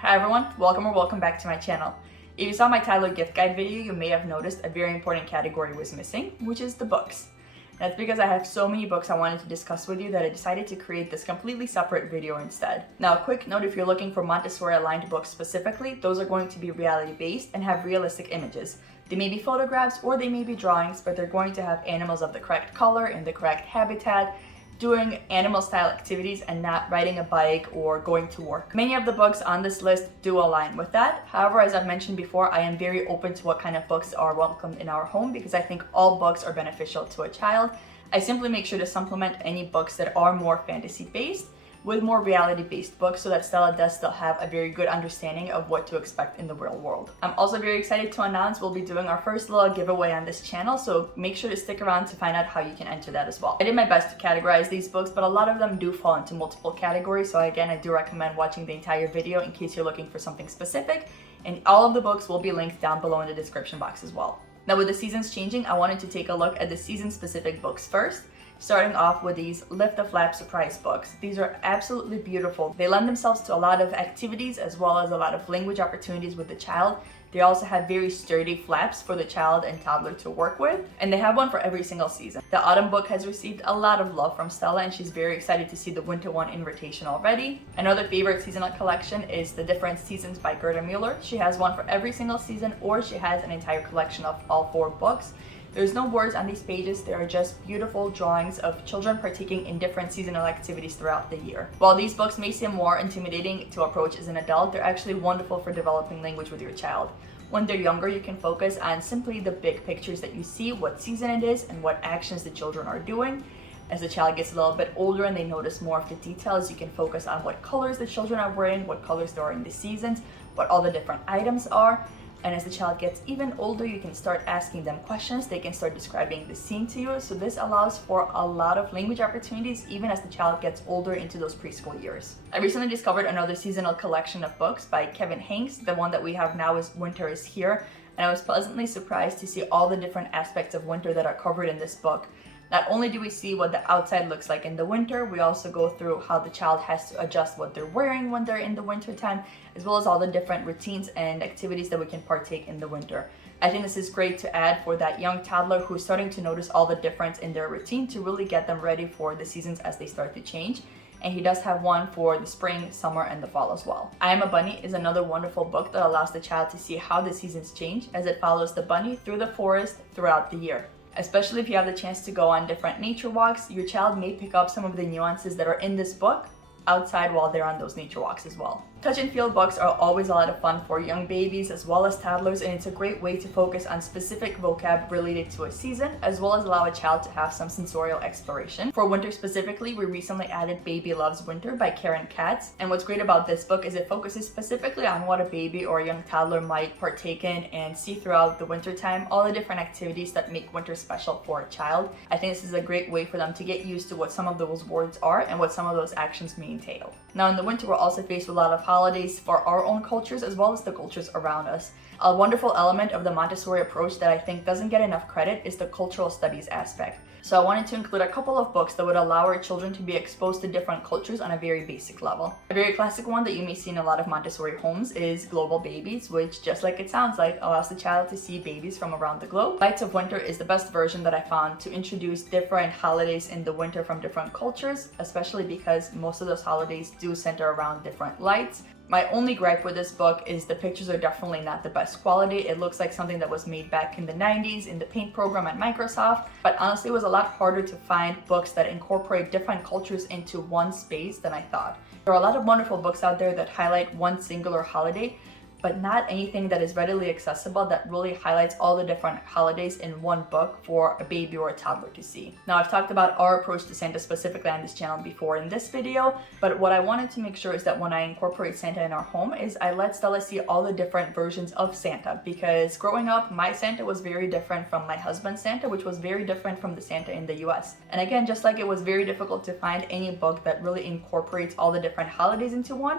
Hi everyone, welcome back to my channel. If you saw my Toddler gift guide video, you may have noticed a very important category was missing, which is the books. That's because I have so many books I wanted to discuss with you that I decided to create this completely separate video instead. Now a quick note, if you're looking for Montessori aligned books specifically, those are going to be reality based and have realistic images. They may be photographs or they may be drawings, but they're going to have animals of the correct color in the correct habitat, doing animal style activities and not riding a bike or going to work. Many of the books on this list do align with that. However, as I've mentioned before, I am very open to what kind of books are welcomed in our home because I think all books are beneficial to a child. I simply make sure to supplement any books that are more fantasy based with more reality-based books so that Stella does still have a very good understanding of what to expect in the real world. I'm also very excited to announce we'll be doing our first little giveaway on this channel, so make sure to stick around to find out how you can enter that as well. I did my best to categorize these books, but a lot of them do fall into multiple categories, so again, I do recommend watching the entire video in case you're looking for something specific, and all of the books will be linked down below in the description box as well. Now with the seasons changing, I wanted to take a look at the season-specific books first. Starting off with these Lift the Flap surprise books. These are absolutely beautiful. They lend themselves to a lot of activities as well as a lot of language opportunities with the child. They also have very sturdy flaps for the child and toddler to work with, and they have one for every single season. The autumn book has received a lot of love from Stella and she's very excited to see the winter one in rotation already. Another favorite seasonal collection is The Different Seasons by Gerda Mueller. She has one for every single season, or she has an entire collection of all 4 books. There's no words on these pages, they are just beautiful drawings of children partaking in different seasonal activities throughout the year. While these books may seem more intimidating to approach as an adult, they're actually wonderful for developing language with your child. When they're younger, you can focus on simply the big pictures that you see, what season it is, and what actions the children are doing. As the child gets a little bit older and they notice more of the details, you can focus on what colors the children are wearing, what colors there are in the seasons, what all the different items are. And as the child gets even older, you can start asking them questions. They can start describing the scene to you. So this allows for a lot of language opportunities even as the child gets older into those preschool years. I recently discovered another seasonal collection of books by Kevin Hanks. The one that we have now is Winter is Here. And I was pleasantly surprised to see all the different aspects of winter that are covered in this book. Not only do we see what the outside looks like in the winter, we also go through how the child has to adjust what they're wearing when they're in the winter time, as well as all the different routines and activities that we can partake in the winter. I think this is great to add for that young toddler who's starting to notice all the difference in their routine to really get them ready for the seasons as they start to change. And he does have one for the spring, summer, and the fall as well. I Am a Bunny is another wonderful book that allows the child to see how the seasons change as it follows the bunny through the forest throughout the year. Especially if you have the chance to go on different nature walks, your child may pick up some of the nuances that are in this book outside while they're on those nature walks as well. Touch and feel books are always a lot of fun for young babies as well as toddlers, and it's a great way to focus on specific vocab related to a season as well as allow a child to have some sensorial exploration. For winter specifically, we recently added Baby Loves Winter by Karen Katz, and what's great about this book is it focuses specifically on what a baby or a young toddler might partake in and see throughout the winter time, all the different activities that make winter special for a child. I think this is a great way for them to get used to what some of those words are and what some of those actions may entail. Now in the winter, we're also faced with a lot of holidays for our own cultures as well as the cultures around us. A wonderful element of the Montessori approach that I think doesn't get enough credit is the cultural studies aspect. So I wanted to include a couple of books that would allow our children to be exposed to different cultures on a very basic level. A very classic one that you may see in a lot of Montessori homes is Global Babies, which just like it sounds like, allows the child to see babies from around the globe. Lights of Winter is the best version that I found to introduce different holidays in the winter from different cultures, especially because most of those holidays do center around different lights. My only gripe with this book is the pictures are definitely not the best quality. It looks like something that was made back in the 90s in the paint program at Microsoft, but honestly it was a lot harder to find books that incorporate different cultures into one space than I thought. There are a lot of wonderful books out there that highlight one singular holiday, but not anything that is readily accessible that really highlights all the different holidays in one book for a baby or a toddler to see. Now, I've talked about our approach to Santa specifically on this channel before in this video, but what I wanted to make sure is that when I incorporate Santa in our home is I let Stella see all the different versions of Santa, because growing up, my Santa was very different from my husband's Santa, which was very different from the Santa in the US. And again, just like it was very difficult to find any book that really incorporates all the different holidays into one,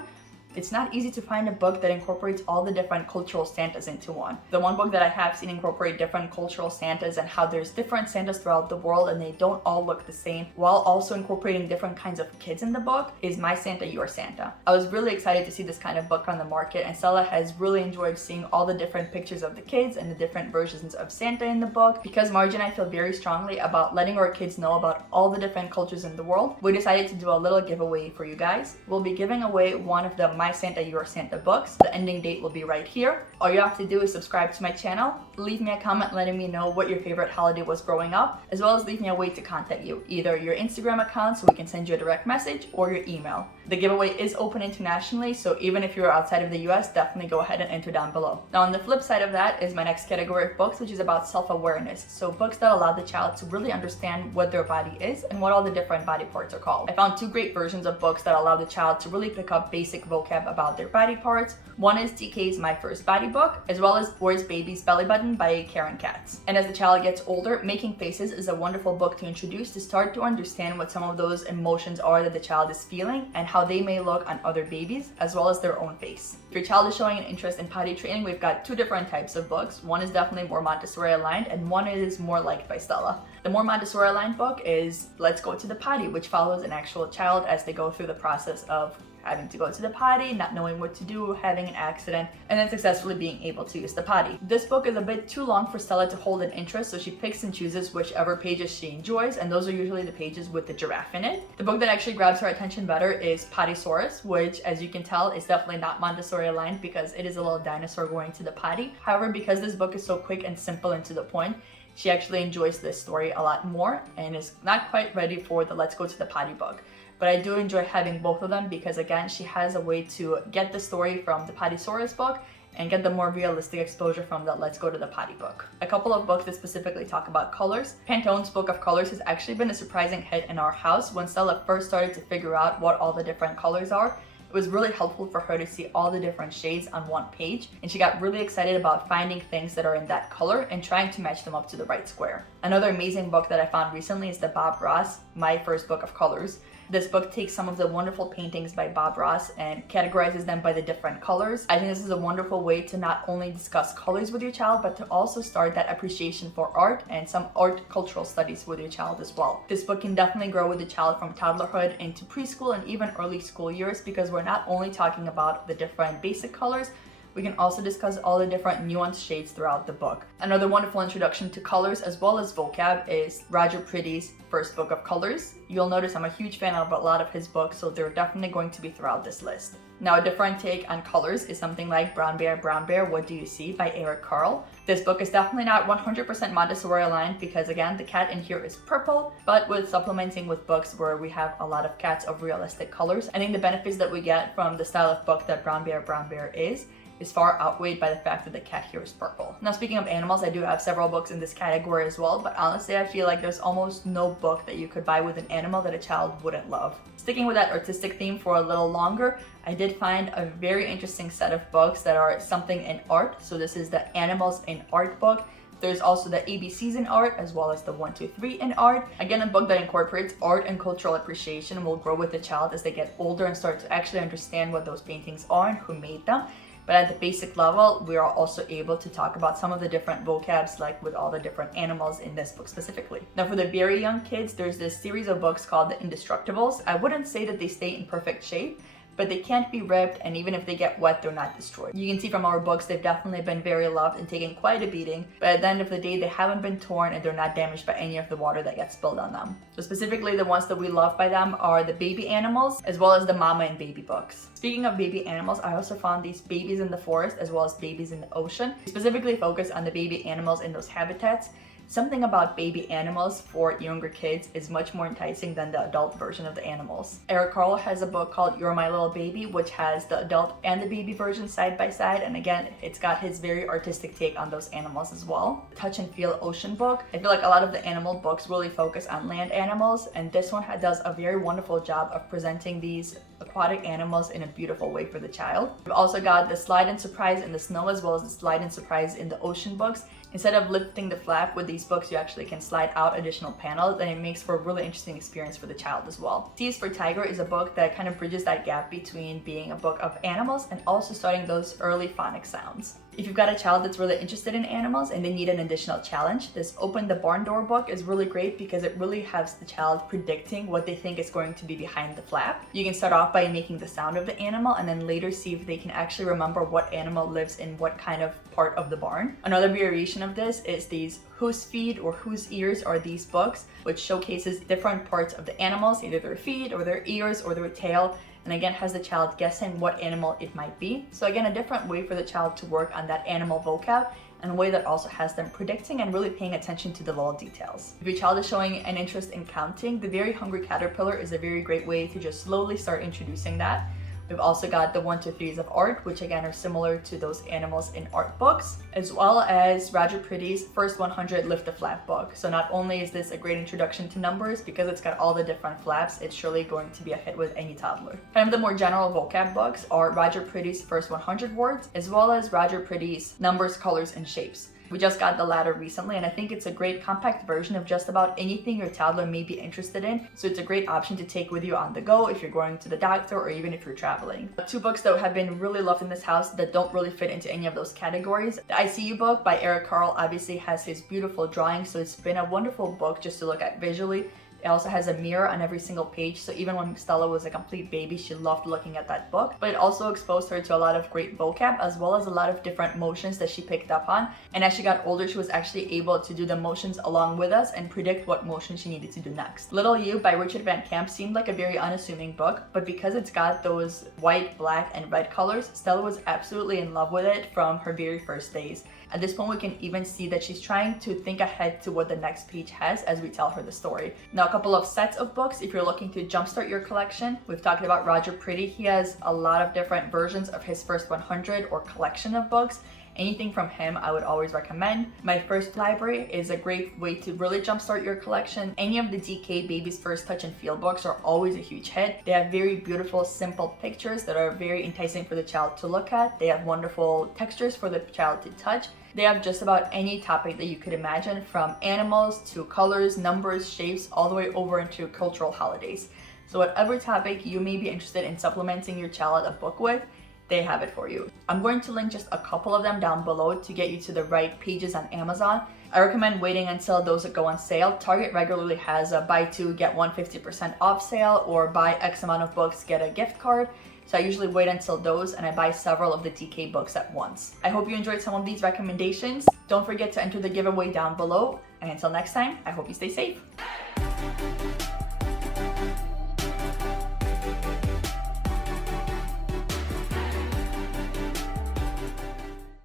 it's not easy to find a book that incorporates all the different cultural Santas into one. The one book that I have seen incorporate different cultural Santas and how there's different Santas throughout the world and they don't all look the same, while also incorporating different kinds of kids in the book, is My Santa, Your Santa. I was really excited to see this kind of book on the market, and Stella has really enjoyed seeing all the different pictures of the kids and the different versions of Santa in the book. Because Margie and I feel very strongly about letting our kids know about all the different cultures in the world, we decided to do a little giveaway for you guys. We'll be giving away one of the My Santa, Your Santa books. The ending date will be right here. All you have to do is subscribe to my channel, leave me a comment letting me know what your favorite holiday was growing up, as well as leave me a way to contact you, either your Instagram account so we can send you a direct message, or your email. The giveaway is open internationally, so even if you're outside of the US, definitely go ahead and enter down below. Now on the flip side of that is my next category of books, which is about self-awareness. So books that allow the child to really understand what their body is and what all the different body parts are called. I found two great versions of books that allow the child to really pick up basic vocab about their body parts. One is TK's My First Body book, as well as Boy's Baby's Belly Button by Karen Katz. And as the child gets older, Making Faces is a wonderful book to introduce to start to understand what some of those emotions are that the child is feeling and how they may look on other babies, as well as their own face. If your child is showing an interest in potty training, we've got two different types of books. One is definitely more Montessori aligned, and one is more liked by Stella. The more Montessori aligned book is Let's Go to the Potty, which follows an actual child as they go through the process of having to go to the potty, not knowing what to do, having an accident, and then successfully being able to use the potty. This book is a bit too long for Stella to hold an interest, so she picks and chooses whichever pages she enjoys, and those are usually the pages with the giraffe in it. The book that actually grabs her attention better is Pottysaurus, which, as you can tell, is definitely not Montessori aligned because it is a little dinosaur going to the potty. However, because this book is so quick and simple and to the point, she actually enjoys this story a lot more and is not quite ready for the Let's Go to the Potty book. But I do enjoy having both of them because, again, she has a way to get the story from the Pottysaurus book and get the more realistic exposure from the Let's Go to the Potty book. A couple of books that specifically talk about colors. Pantone's Book of Colors has actually been a surprising hit in our house. When Stella first started to figure out what all the different colors are, it was really helpful for her to see all the different shades on one page, and she got really excited about finding things that are in that color and trying to match them up to the right square. Another amazing book that I found recently is the Bob Ross My First Book of Colors. This book takes some of the wonderful paintings by Bob Ross and categorizes them by the different colors. I think this is a wonderful way to not only discuss colors with your child, but to also start that appreciation for art and some art cultural studies with your child as well. This book can definitely grow with the child from toddlerhood into preschool and even early school years, because we're not only talking about the different basic colors, we can also discuss all the different nuanced shades throughout the book. Another wonderful introduction to colors as well as vocab is Roger Pretty's First Book of Colors. You'll notice I'm a huge fan of a lot of his books, so they're definitely going to be throughout this list. Now, a different take on colors is something like Brown Bear, What Do You See by Eric Carle. This book is definitely not 100% Montessori aligned because, again, the cat in here is purple, but with supplementing with books where we have a lot of cats of realistic colors, I think the benefits that we get from the style of book that Brown Bear is far outweighed by the fact that the cat here is purple. Now, speaking of animals, I do have several books in this category as well, but honestly, I feel like there's almost no book that you could buy with an animal that a child wouldn't love. Sticking with that artistic theme for a little longer, I did find a very interesting set of books that are something in art. So this is the Animals in Art book. There's also the ABCs in art, as well as the 1, 2, 3 in art. Again, a book that incorporates art and cultural appreciation and will grow with the child as they get older and start to actually understand what those paintings are and who made them. But at the basic level, we are also able to talk about some of the different vocabs, like with all the different animals in this book specifically. Now, for the very young kids, there's this series of books called The Indestructibles. I wouldn't say that they stay in perfect shape, but they can't be ripped, and even if they get wet, they're not destroyed. You can see from our books, they've definitely been very loved and taken quite a beating, but at the end of the day, they haven't been torn and they're not damaged by any of the water that gets spilled on them. So specifically, the ones that we love by them are the baby animals, as well as the mama and baby books. Speaking of baby animals, I also found these Babies in the Forest, as well as Babies in the Ocean. We specifically focus on the baby animals in those habitats. Something about baby animals for younger kids is much more enticing than the adult version of the animals. Eric Carle has a book called You're My Little Baby, which has the adult and the baby version side by side, and again, it's got his very artistic take on those animals as well. Touch and Feel Ocean book. I feel like a lot of the animal books really focus on land animals, and this one does a very wonderful job of presenting these aquatic animals in a beautiful way for the child. We've also got the Slide and Surprise in the Snow as well as the Slide and Surprise in the Ocean books. Instead of lifting the flap with these books, you actually can slide out additional panels, and it makes for a really interesting experience for the child as well. T is for Tiger is a book that kind of bridges that gap between being a book of animals and also starting those early phonic sounds. If you've got a child that's really interested in animals and they need an additional challenge, this Open the Barn Door book is really great because it really has the child predicting what they think is going to be behind the flap. You can start off by making the sound of the animal and then later see if they can actually remember what animal lives in what kind of part of the barn. Another variation of this is these Whose Feet or Whose Ears Are These books, which showcases different parts of the animals, either their feet or their ears or their tail, and again has the child guessing what animal it might be. So again, a different way for the child to work on that animal vocab, and a way that also has them predicting and really paying attention to the little details. If your child is showing an interest in counting, the Very Hungry Caterpillar is a very great way to just slowly start introducing that. We've also got the 1 to 3s of Art, which again are similar to those animals in art books, as well as Roger Pretty's First 100 Lift the Flap book. So not only is this a great introduction to numbers, because it's got all the different flaps, it's surely going to be a hit with any toddler. Kind of the more general vocab books are Roger Pretty's First 100 Words, as well as Roger Pretty's Numbers, Colors, and Shapes. We just got the latter recently, and I think it's a great compact version of just about anything your toddler may be interested in. So it's a great option to take with you on the go if you're going to the doctor or even if you're traveling. 2 books that have been really loved in this house that don't really fit into any of those categories. The ICU book by Eric Carle obviously has his beautiful drawings, so it's been a wonderful book just to look at visually. It also has a mirror on every single page, so even when Stella was a complete baby, she loved looking at that book. But it also exposed her to a lot of great vocab, as well as a lot of different motions that she picked up on. And as she got older, she was actually able to do the motions along with us and predict what motion she needed to do next. Little You by Richard Van Camp seemed like a very unassuming book, but because it's got those white, black, and red colors, Stella was absolutely in love with it from her very first days. At this point, we can even see that she's trying to think ahead to what the next page has as we tell her the story. Now, a couple of sets of books if you're looking to jumpstart your collection. We've talked about Roger Pretty. He has a lot of different versions of his First 100 or collection of books. Anything from him I would always recommend. My First Library is a great way to really jumpstart your collection. Any of the DK Baby's First Touch and Feel books are always a huge hit. They have very beautiful, simple pictures that are very enticing for the child to look at. They have wonderful textures for the child to touch. They have just about any topic that you could imagine, from animals to colors, numbers, shapes, all the way over into cultural holidays. So whatever topic you may be interested in supplementing your child a book with, they have it for you. I'm going to link just a couple of them down below to get you to the right pages on Amazon. I recommend waiting until those go on sale. Target regularly has a buy 2 get 1 50% off sale, or buy X amount of books get a gift card. So I usually wait until those, and I buy several of the DK books at once. I hope you enjoyed some of these recommendations. Don't forget to enter the giveaway down below. And until next time, I hope you stay safe.